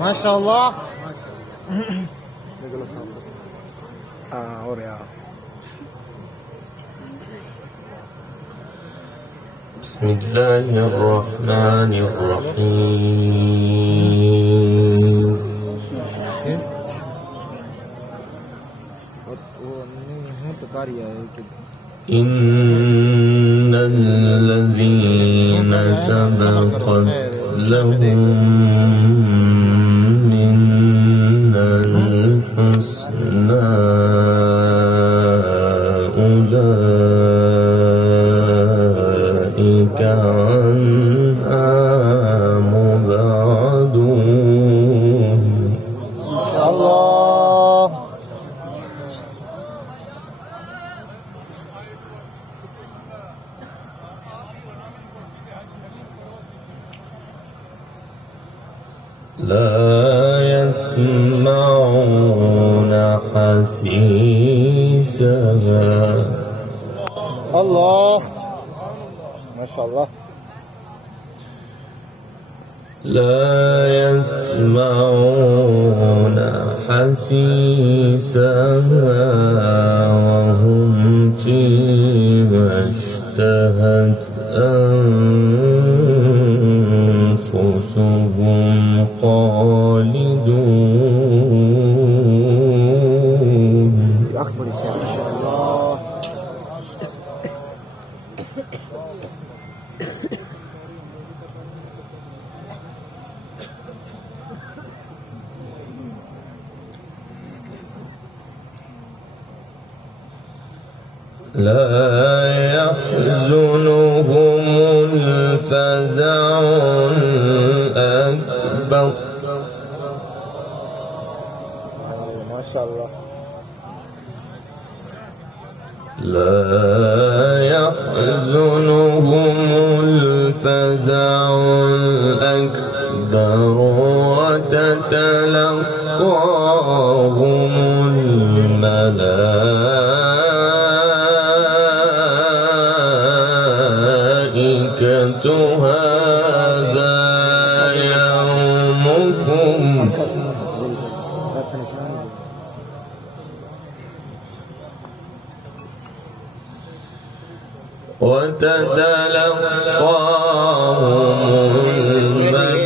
Masya Allah. Bismillahirrahmanirrahim. Innal ladzina sabaqat lahum minnal husna ulaika anha mubadun. Allah. لا يسمعون حسيسها. Allah. Masya Allah. لا يسمعون حسيسها وهم فيما اشتهت أنفسهم خالدون. أكبر إن شاء الله. لا يحزنهم الفزع الأكبر. Masya Allah. لا يحزنهم الفزع الأكبر وتتلقاهم الملائكة هذا يومكم. وتتلقاهم الملائكة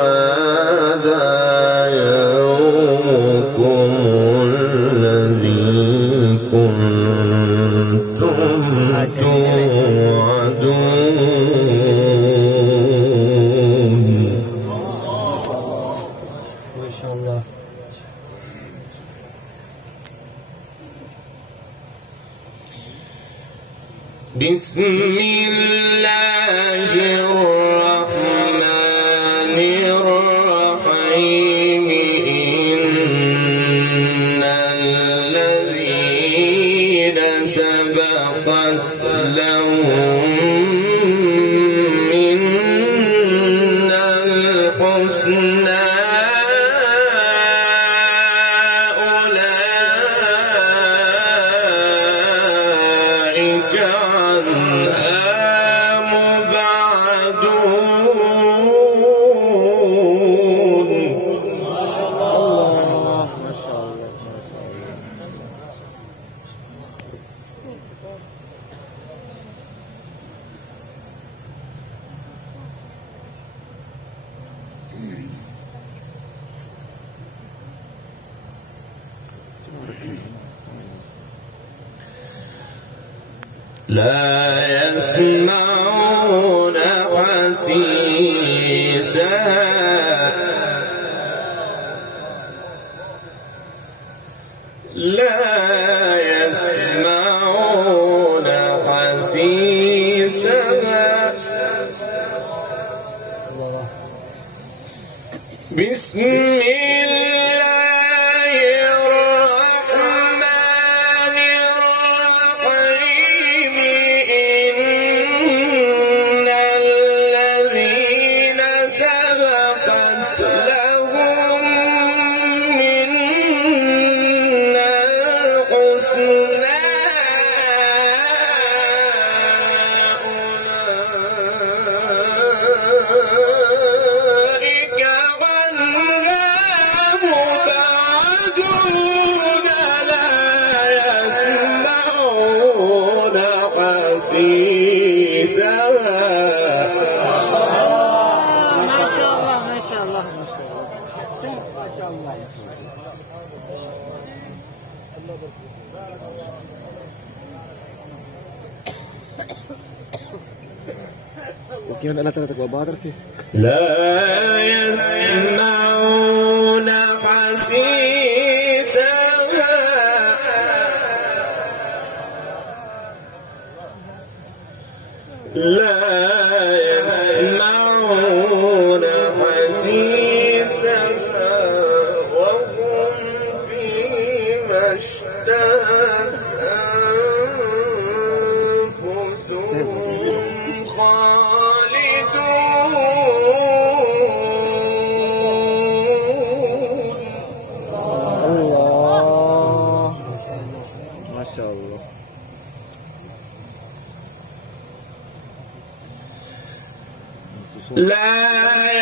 هذا يومكم الذي كنتم توعدون. Masya Allah. بسم الله الرحمن الرحيم. إن الذين سبقت لهم منا الحسنى أولئك لا يسمعون حسيسها لا يسمعون حسيسها. بسم الله الرحمن الرحيم. إن الذين سبقت لهم منا الحسنى خسيسها ما شاء الله ما شاء الله ما شاء الله. وكيف أنا ترى بادر فيه لا يسمعون حسيسها لا يسمعون حسيسها وهم فيما اشتهت أنفسهم خالدون. الله ما شاء الله. لا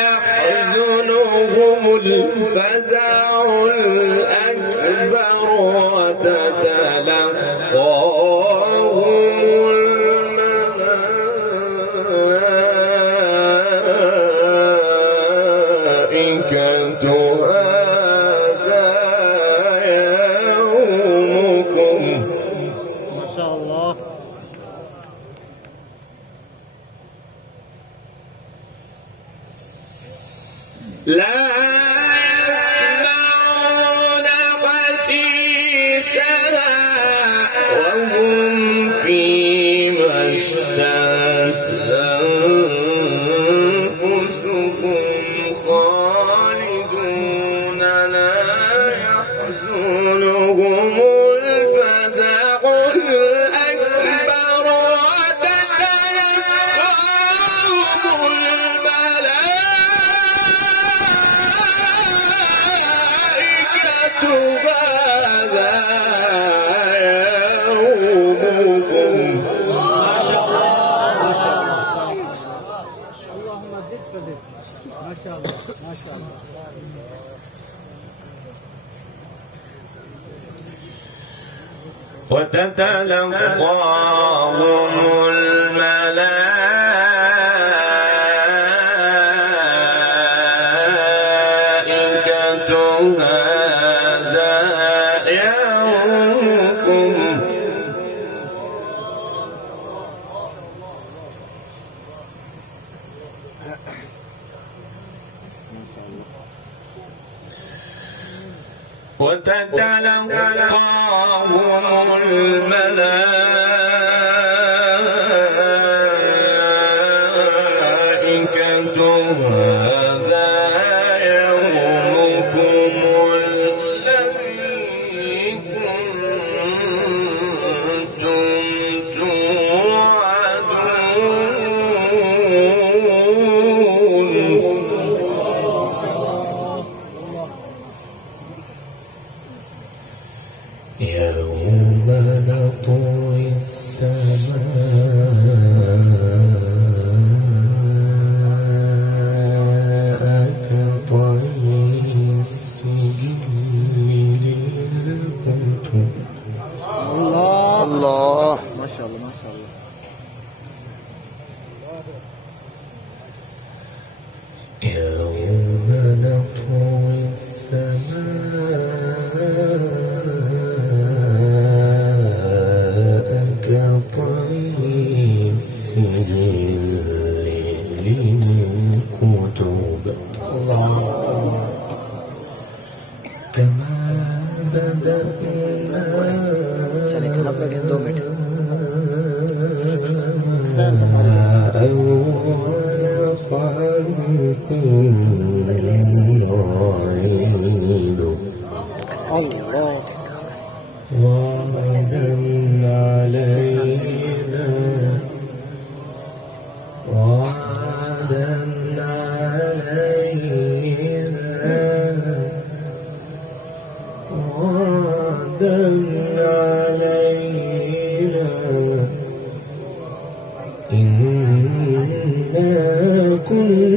يحزنهم الفزع الأكبر وتتلقاهم الملائكة هذا يومكم. ما شاء الله. لا يسمعون حسيسها وهم فيما اشتهت أنفسهم خالدون. لا يحزنهم الفزع الأكبر وتتلقاهم الملائكة هذا يومكم. اللهم زد فزد. ما شاء الله ما شاء الله. وتتلقاهم الملائكة هذا يومكم. وتتلقاهم الملائكة هذا يومكم الذي كنتم توعدون. يوم نطوي السماء كطي السجل للكتب. الله الله ما شاء الله ما شاء الله. يوم نطوي السماء كطي السجل للكتب. كما بدأنا أول خلق نعيد وعدا علينا وعدا علينا وعدا علينا إنا كنا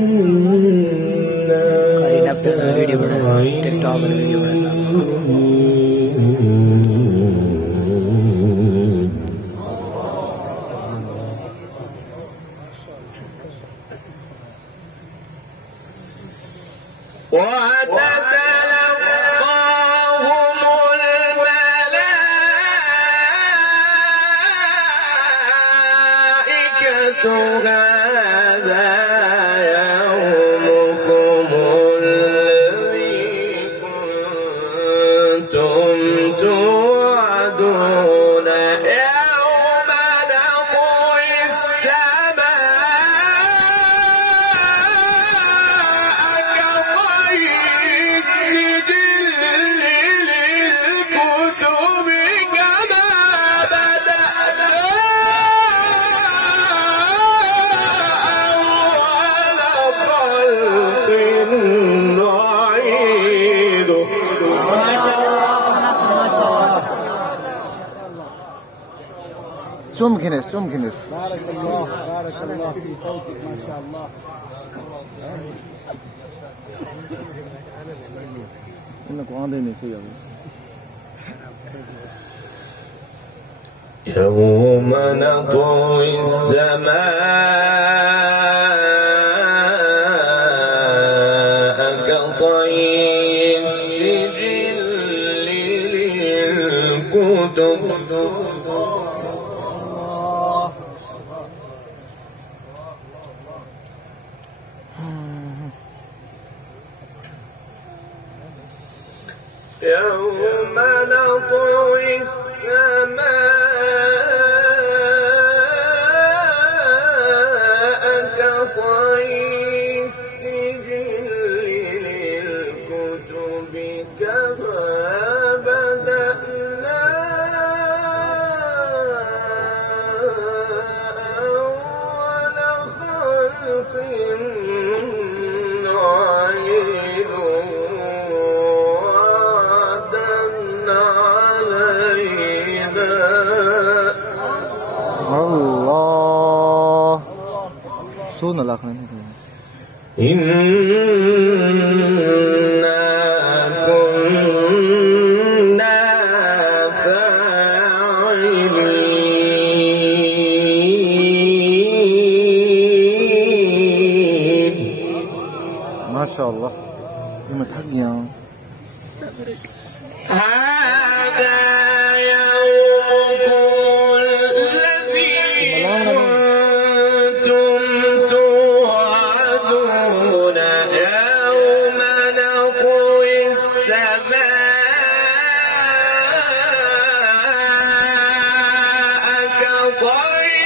سمكنس بارك الله في صوتك ما شاء الله. إنك وعندي سيئة. يوم نطوي السماء كطي السجل للكتب يوم نطوي السماء كطي السجل للكتب كما بدأنا أول خلق سونا لكن إنا كنا فاعلين ما شاء الله متحقق هذا يومكم الذي كنتم توعدون يوم نطوي السماء كطي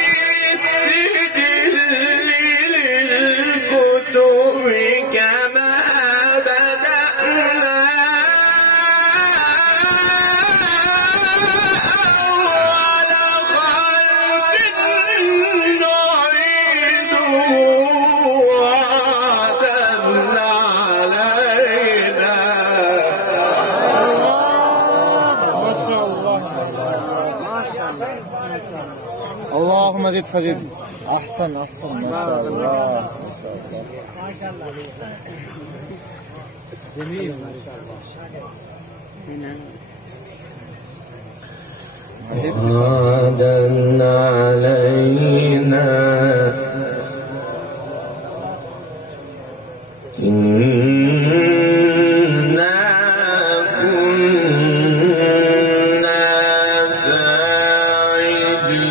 السجل للكتب كما بدأنا اللهم زد فزد احسن احسن ما شاء الله جميل ما شاء الله. وعدا علينا إنا كنا فاعلين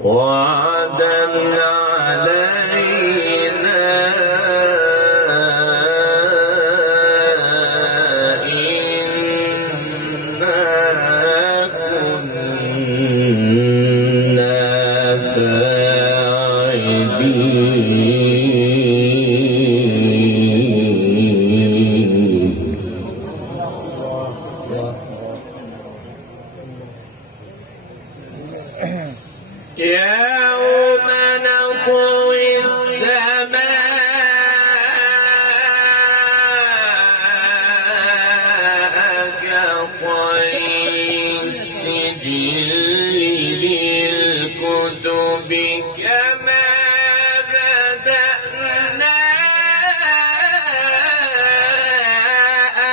وعدا علينا إنا كنا فاعلين يوم نطوي السماء كطي السجل للكتب كما بدأنا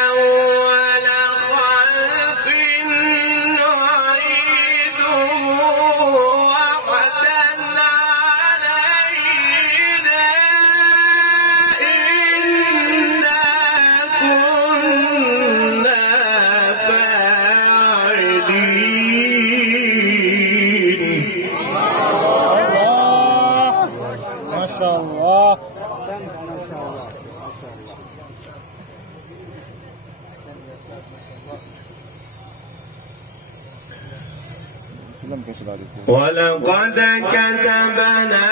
أول خلق ولقد كتبنا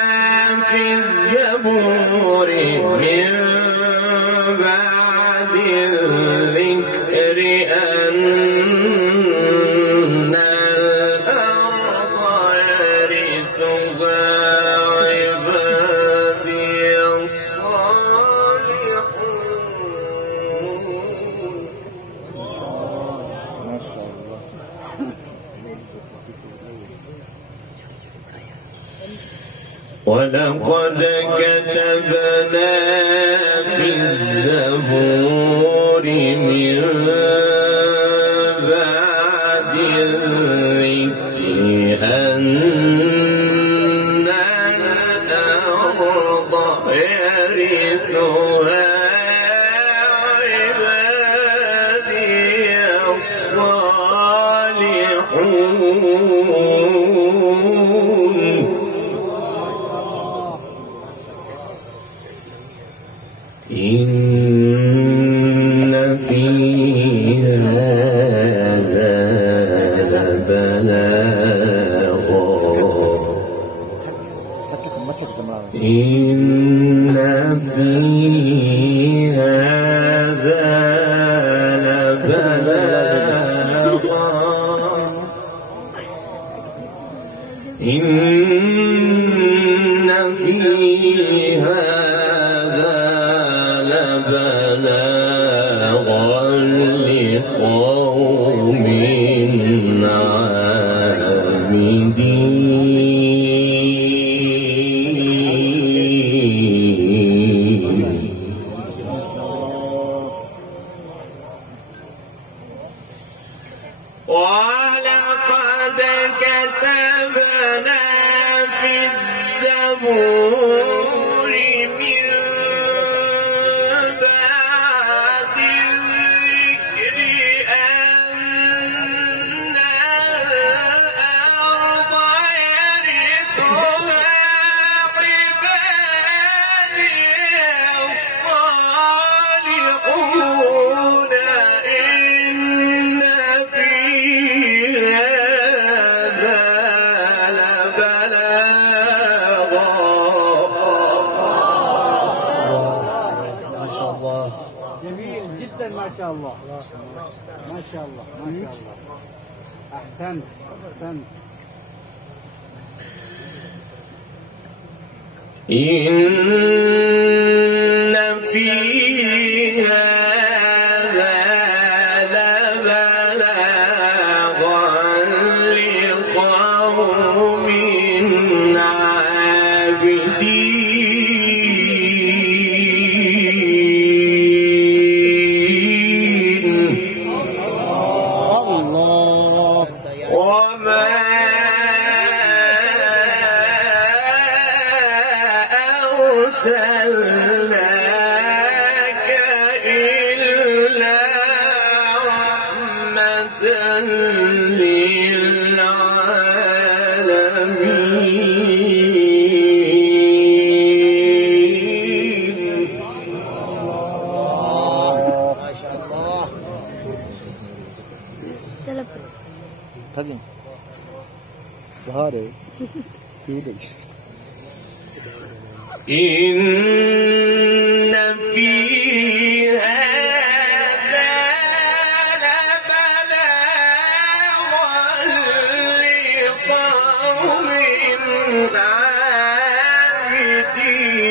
في الزبور من بعد الذكر أن الأرض يرثها عبادي الصالحون. ما شاء الله. ولقد كتبنا في الزبور من بعد الذكر أن الأرض يرثها عبادي الصالحون. إن في هذا لبلاغا إن في هذا لبلاغا إن في هذا لبلاغا لقوم عابدين. ولقد كتبنا في الزبور من بعد الذكر أن الأرض يرثها عبادي الصالحون. إن في هذا لبلاغا. ما شاء الله. جميل جدا ما شاء الله. ما شاء الله ما شاء الله. أحسنت أحسنت. إن في هذا لبلاغا لقوم عابدين. الله. وما أرسلناك إلا رحمة للعالمين. ما شاء الله. خدين بهاري يودك. إن في هذا لبلاغا لقوم عابدين.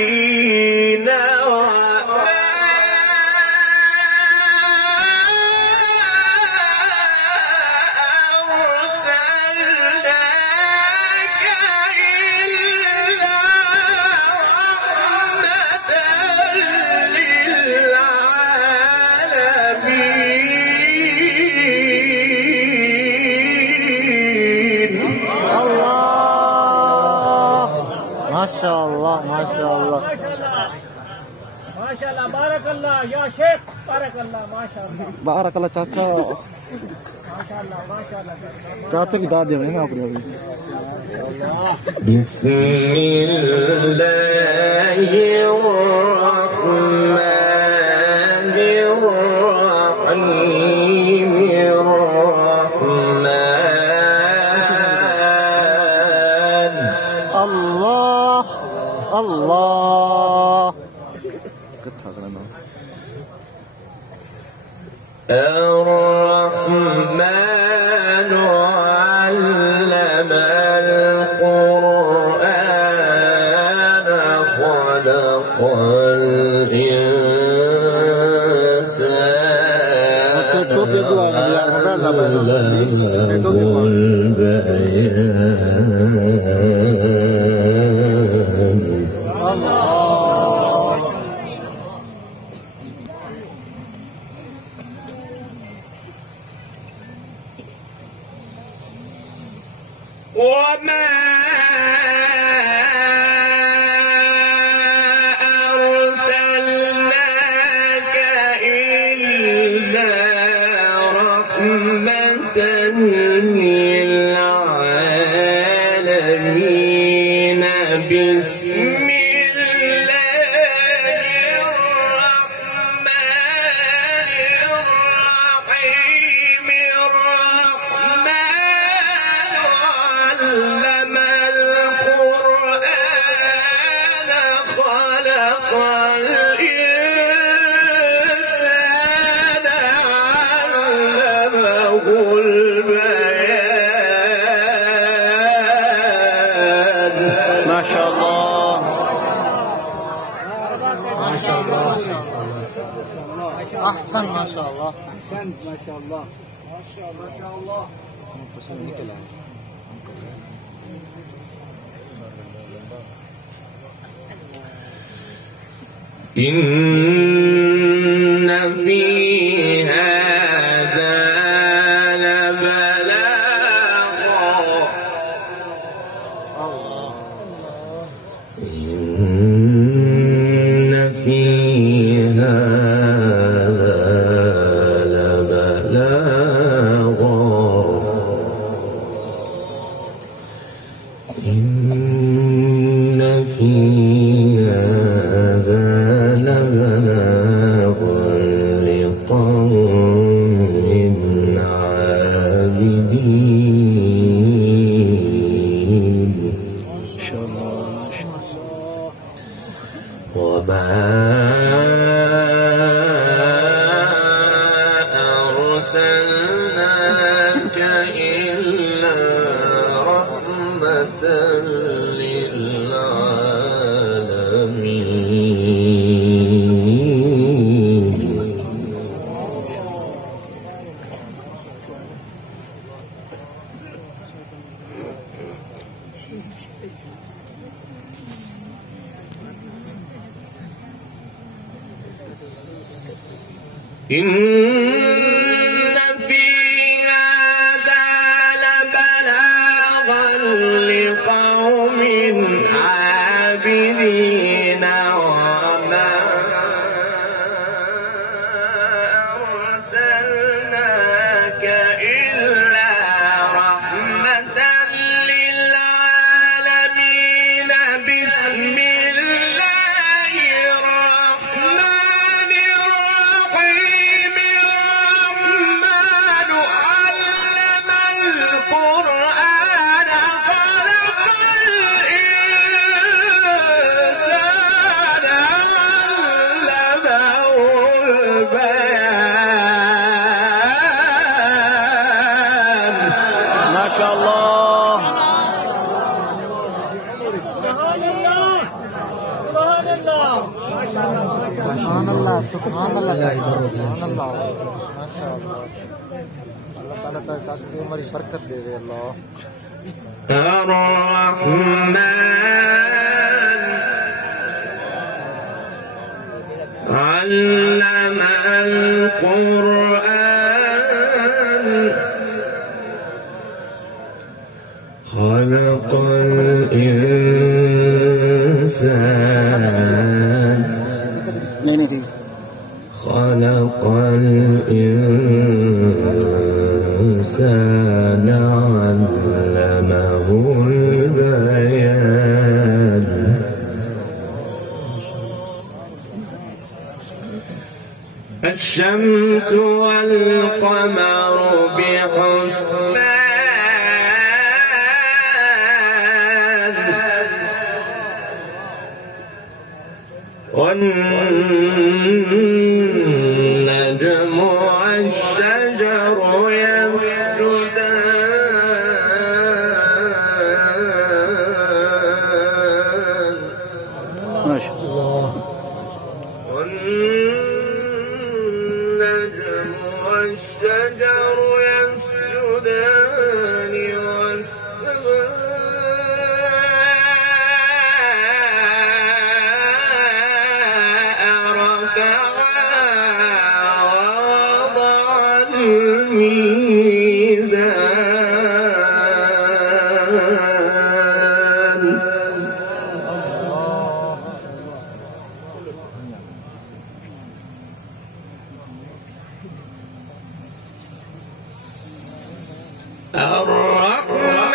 ما شاء الله ما شاء الله. ما شاء الله. بارك الله يا شيخ. بارك الله. ما شاء الله. بارك الله चाचा. ما شاء الله ما شاء الله. चाचा की दादी है ना आपने अभी. بسم الله الرحمن الرحمن علم القرآن خلق الإنسان علمه البيان. وما أرسلناك إلا رحمة للعالمين. بسم الله الرحمن الرحيم. علم القرآن خلق الإنسان علمه البيان. ما شاء الله ما شاء الله أحسن ما شاء الله أحسنت ما شاء الله ما شاء الله. إن في هذا لبلاغا. إن في هذا لبلاغا. إن في هذا لبلاغ لقوم عابدين. ما شاء الله ما شاء الله. وما أرسلناك إلا رحمة للعالمين. إن في هذا لبلاغا لقوم عابدين. وما أرسلناك إلا رحمة للعالمين. بسم الله الرحمن الرحيم. الرحمن علم القرآن خلق الإنسان علمه البيان. ما شاء الله سبحان الله سبحان الله سبحان الله ما شاء الله. الله تعالى تعطي हमारी बरकत दे दे अल्लाह. الرحمن علم القرآن خلق الإنسان. خلق الإنسان علمه البيان. الشمس والقمر بحسبان. والنجم والشجر يسجدان ما شاء الله. والنجم والشجر يسجدان والسماء رفعها ووضع الميزان الرحمن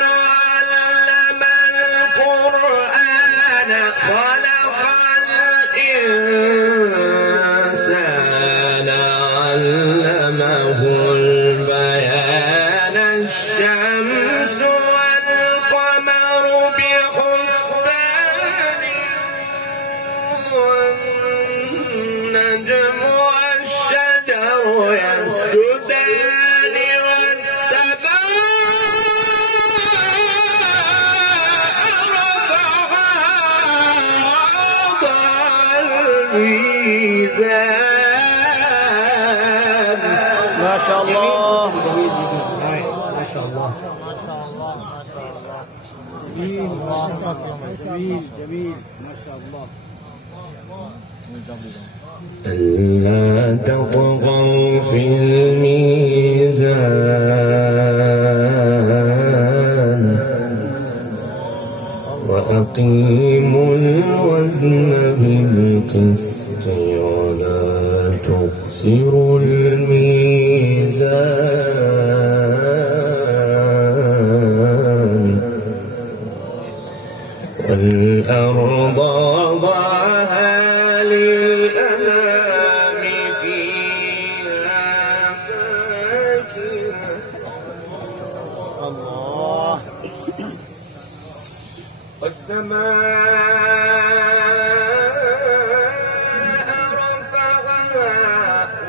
علم القرآن خلق الإنسان علمه البيان الشمس والقمر بحسبان والنجم والشجر يسجدان الميزان ما شاء الله. ما شاء الله. ما شاء الله. ما شاء الله. جميل اللهم في جميل جميل ما شاء الله. ألا تطغوا في الميزان وأقيموا الوزن بالقسط ولا تخسروا الميزان والأرض وضعها للأنام فيها فاكهة الله. والسماء رفعها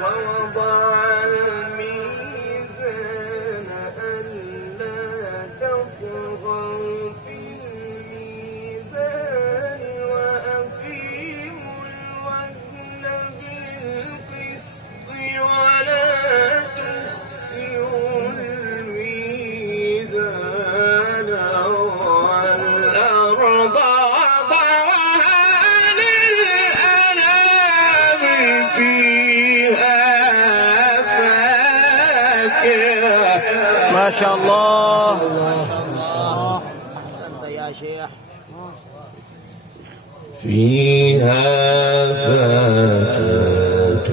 ووضع الميزان ألا تطغوا في الميزان وأقيموا الوزن بالقسط ولا تخسروا الميزان والأرض وضعها للأنام فيها فاكهة ما شاء الله. أحسنت يا شيخ. فيها فاكهة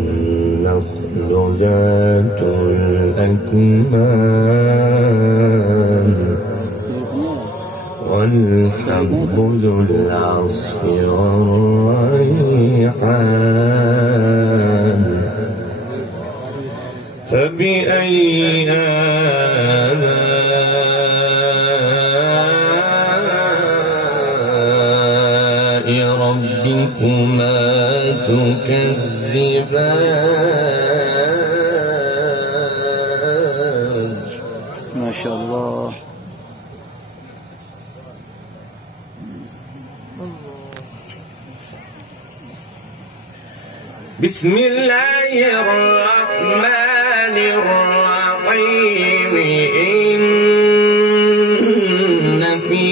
والنخل ذات الأكمام والحب ذو العصف والريحان فبأي آلاء ربكما تكذبان ما شاء الله. بسم الله الرحمن الرحيم إن في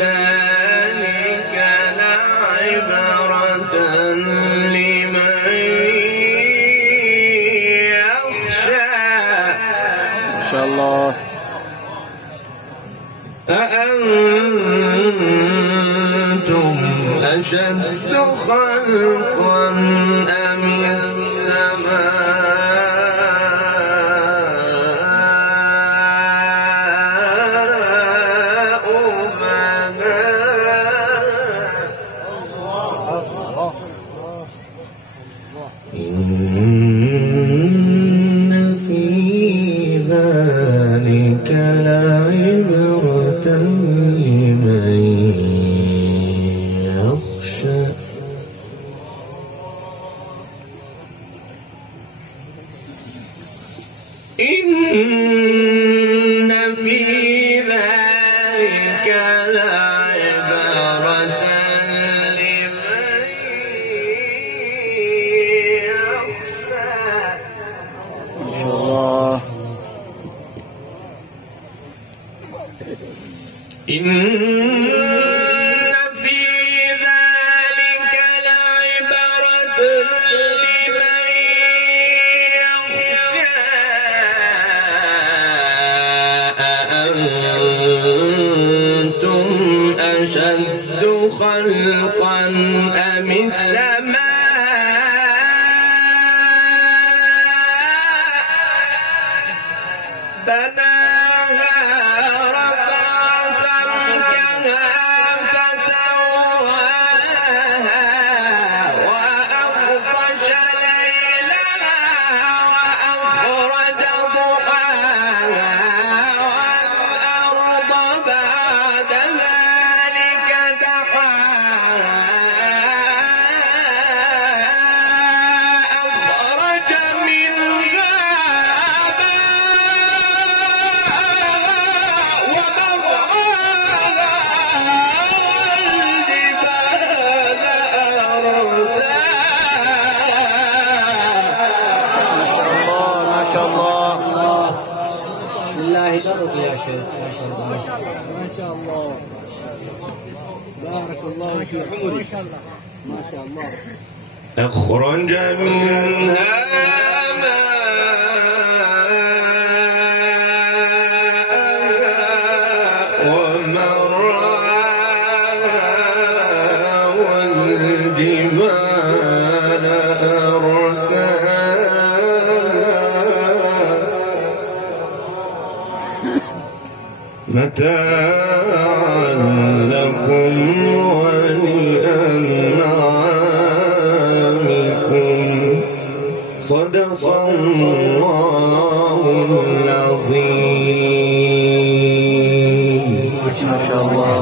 ذلك لعبرة لمن يخشى ما شاء الله. أأنتم أشد خلقا أم السماء بناها إن في ذلك لعبرة لمن خلقا أم السماء بناها رفع سمكها فسواها وأغطش ليلها وأخرج ضحاها والأرض بعد ذلك دحاها أخرج منها درب يا شيخ ما شاء الله ما شاء الله بارك الله في عمرك ما شاء الله أخرج منها ومرعاها والجبال أرساها متاعا لكم ولأنعامكم صدق الله العظيم. ما شاء الله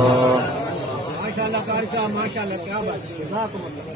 ما شاء الله قاری صاحب ما شاء الله क्या बात है जज़ाकुमुल्लाह